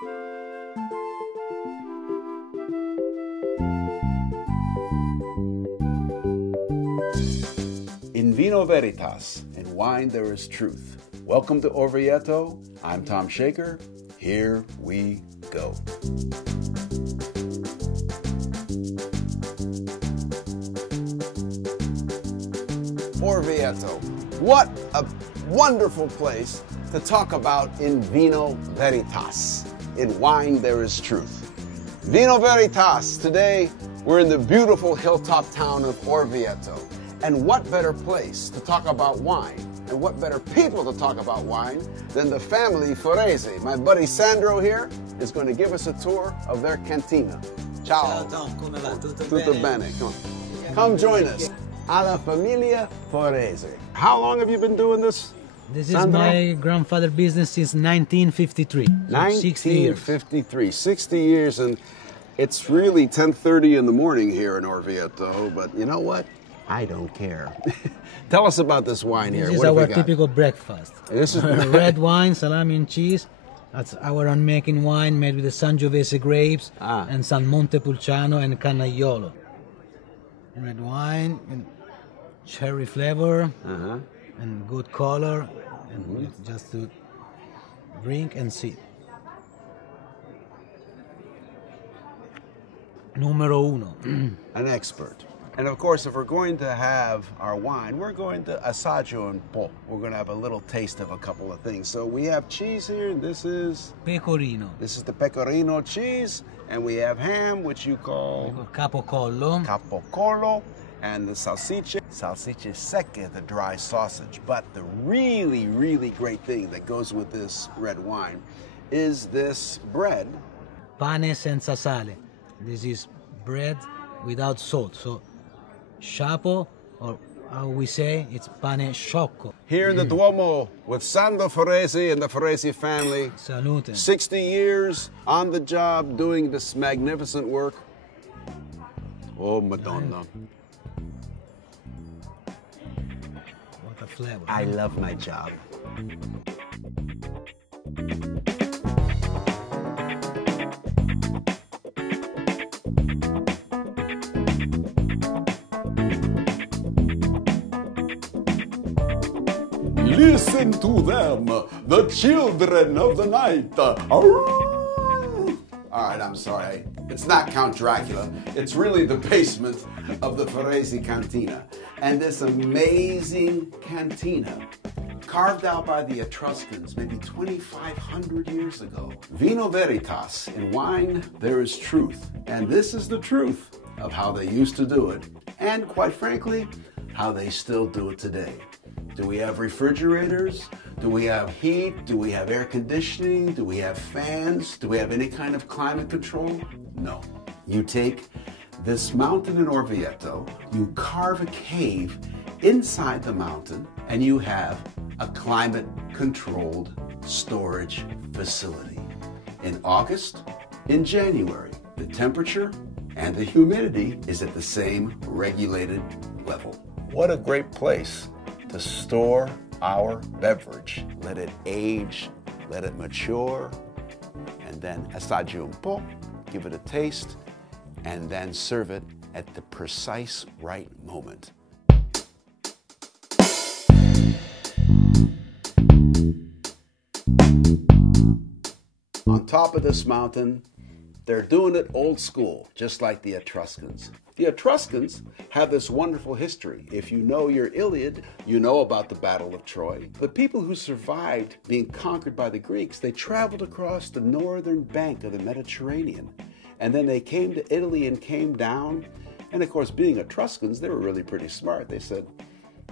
In Vino Veritas, in wine there is truth. Welcome to Orvieto. I'm Tom Shaker. Here we go. Orvieto. What a wonderful place to talk about in Vino Veritas. In wine there is truth. Vino Veritas. Today we're in the beautiful hilltop town of Orvieto. And what better place to talk about wine, and what better people to talk about wine than the family Foresi. My buddy Sandro here is going to give us a tour of their cantina. Ciao. Ciao Tom, come va? Tutto bene. Come join us. Alla famiglia Foresi. How long have you been doing this? This is Sandro? my grandfather's business since 1953. So 60 years. 1953, 60 years, and it's really 10:30 in the morning here in Orvieto, but you know what? I don't care. Tell us about this wine here. This is What have we our got? typical breakfast. This is Red wine, salami and cheese. That's our own-making wine made with the Sangiovese grapes and San Montepulciano and Canaiolo. Red wine, and cherry flavor, and good color, and just to drink and see. Numero uno. an expert. And of course, if we're going to have our wine, we're going to assaggio un po'. We're going to have a little taste of a couple of things. So we have cheese here, and this is? Pecorino. This is the pecorino cheese, and we have ham, which you call? Capocollo. Capocollo, and the salsicce. Salsicce secche, the dry sausage. But the really, really great thing that goes with this red wine is this bread. Pane senza sale. This is bread without salt. So, sciapo, or how we say, it's pane sciocco. Here in the Duomo with Sandro Foresi and the Foresi family. Salute. 60 years on the job doing this magnificent work. Oh, Madonna. What a flavor. I love my job. Listen to them, the children of the night. All right, I'm sorry. It's not Count Dracula. It's really the basement of the Foresi Cantina. And this amazing cantina, carved out by the Etruscans maybe 2,500 years ago. Vino Veritas, in wine there is truth. And this is the truth of how they used to do it, and quite frankly, how they still do it today. Do we have refrigerators? Do we have heat? Do we have air conditioning? Do we have fans? Do we have any kind of climate control? No. You take this mountain in Orvieto, you carve a cave inside the mountain, and you have a climate-controlled storage facility. In August, in January, the temperature and the humidity is at the same regulated level. What a great place to store our beverage. Let it age, let it mature, and then assaggio un po', give it a taste, and then serve it at the precise right moment. On top of this mountain, they're doing it old school, just like the Etruscans. The Etruscans have this wonderful history. If you know your Iliad, you know about the Battle of Troy. The people who survived being conquered by the Greeks, they traveled across the northern bank of the Mediterranean. And then they came to Italy and came down. And of course, being Etruscans, they were really pretty smart. They said,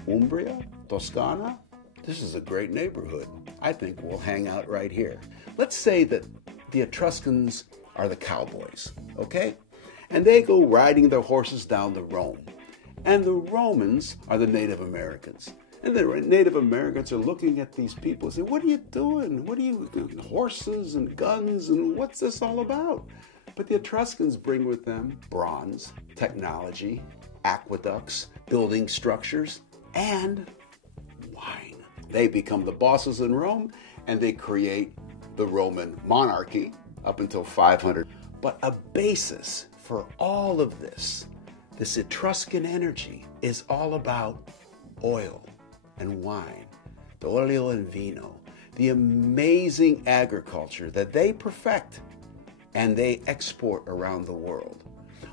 Umbria, Toscana, this is a great neighborhood. I think we'll hang out right here. Let's say that the Etruscans are the cowboys, okay? And they go riding their horses down to Rome. And the Romans are the Native Americans. And the Native Americans are looking at these people and say, what are you doing? What are you doing? Horses and guns, and what's this all about? But the Etruscans bring with them bronze, technology, aqueducts, building structures, and wine. They become the bosses in Rome, and they create the Roman monarchy, up until 500. But a basis for all of this Etruscan energy, is all about oil and wine, the olio and vino, the amazing agriculture that they perfect and they export around the world.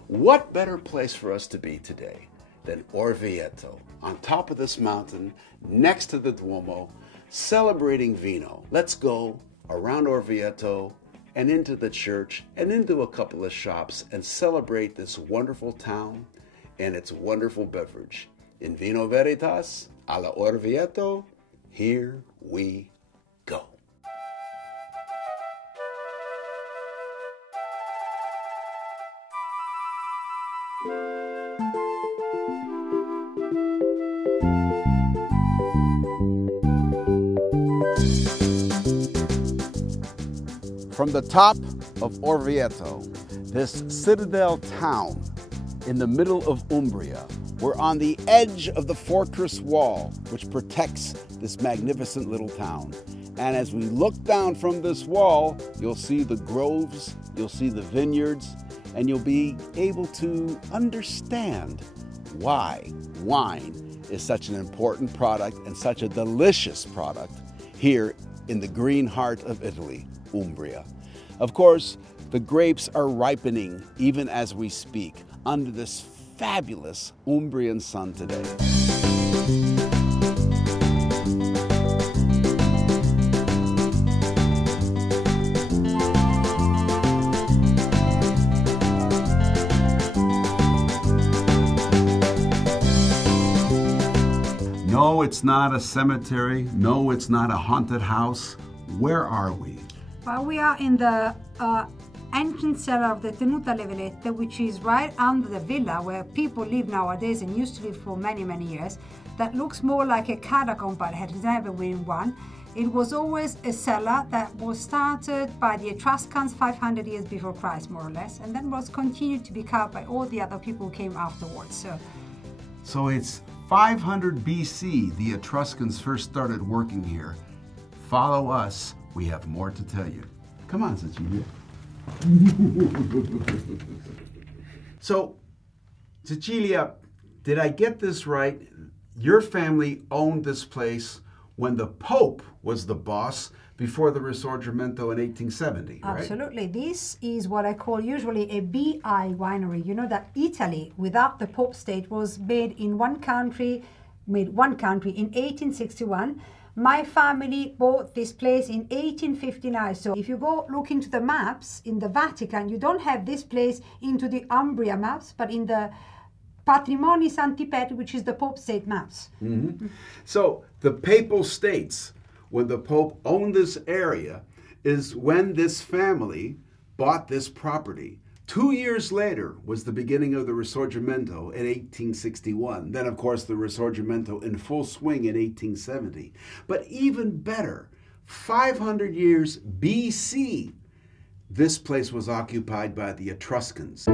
What better place for us to be today than Orvieto, on top of this mountain, next to the Duomo, celebrating Vino. Let's go around Orvieto and into the church and into a couple of shops and celebrate this wonderful town and its wonderful beverage. In Vino Veritas, alla Orvieto, here we go. From the top of Orvieto, this citadel town in the middle of Umbria, we're on the edge of the fortress wall, which protects this magnificent little town. And as we look down from this wall, you'll see the groves, you'll see the vineyards, and you'll be able to understand why wine is such an important product and such a delicious product here in the green heart of Italy, Umbria. Of course, the grapes are ripening even as we speak under this fabulous Umbrian sun today. No, it's not a cemetery. No, it's not a haunted house. Where are we? Well, we are in the entrance cellar of the Tenuta Levelette, which is right under the villa where people live nowadays and used to live for many, many years. That looks more like a catacomb, but it has never been one. It was always a cellar that was started by the Etruscans 500 years before Christ, more or less, and then was continued to be carved by all the other people who came afterwards. So it's 500 BC, the Etruscans first started working here. Follow us, we have more to tell you. Come on, Cecilia. So, Cecilia, did I get this right? Your family owned this place when the Pope was the boss before the Risorgimento in 1870, right? Absolutely. This is what I call usually a BI winery. You know that Italy, without the Pope state, was made one country in 1861. My family bought this place in 1859. So if you go look into the maps in the Vatican, you don't have this place into the Umbria maps, but in the Patrimoni Santi Petri, which is the Pope state maps. Mm-hmm. So the papal states, when the Pope owned this area, is when this family bought this property. 2 years later was the beginning of the Risorgimento in 1861. Then, of course, the Risorgimento in full swing in 1870. But even better, 500 years BC, this place was occupied by the Etruscans.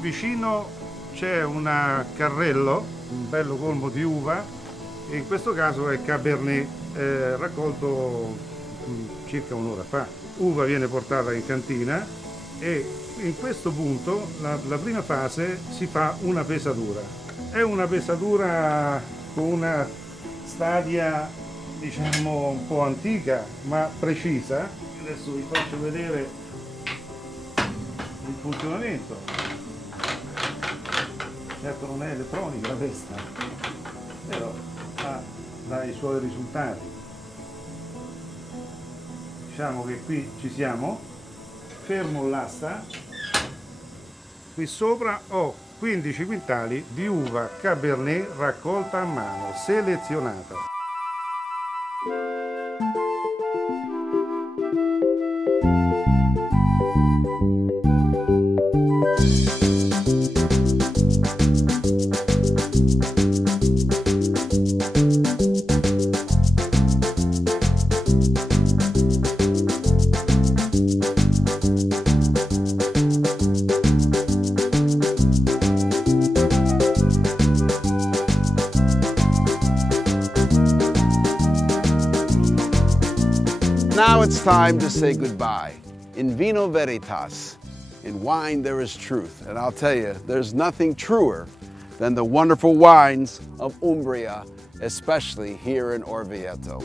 Vicino c'è un carrello, un bello colmo di uva, e in questo caso è Cabernet, raccolto circa un'ora fa. Uva viene portata in cantina e in questo punto, la prima fase, si fa una pesatura. È una pesatura con una stadia, diciamo, un po' antica, ma precisa. Adesso vi faccio vedere il funzionamento. Certo non è elettronica la pesta, però dà i suoi risultati. Diciamo che qui ci siamo, fermo l'asta, qui sopra ho 15 quintali di uva Cabernet raccolta a mano, selezionata. now it's time to say goodbye. In Vino Veritas, in wine there is truth. And I'll tell you, there's nothing truer than the wonderful wines of Umbria, especially here in Orvieto.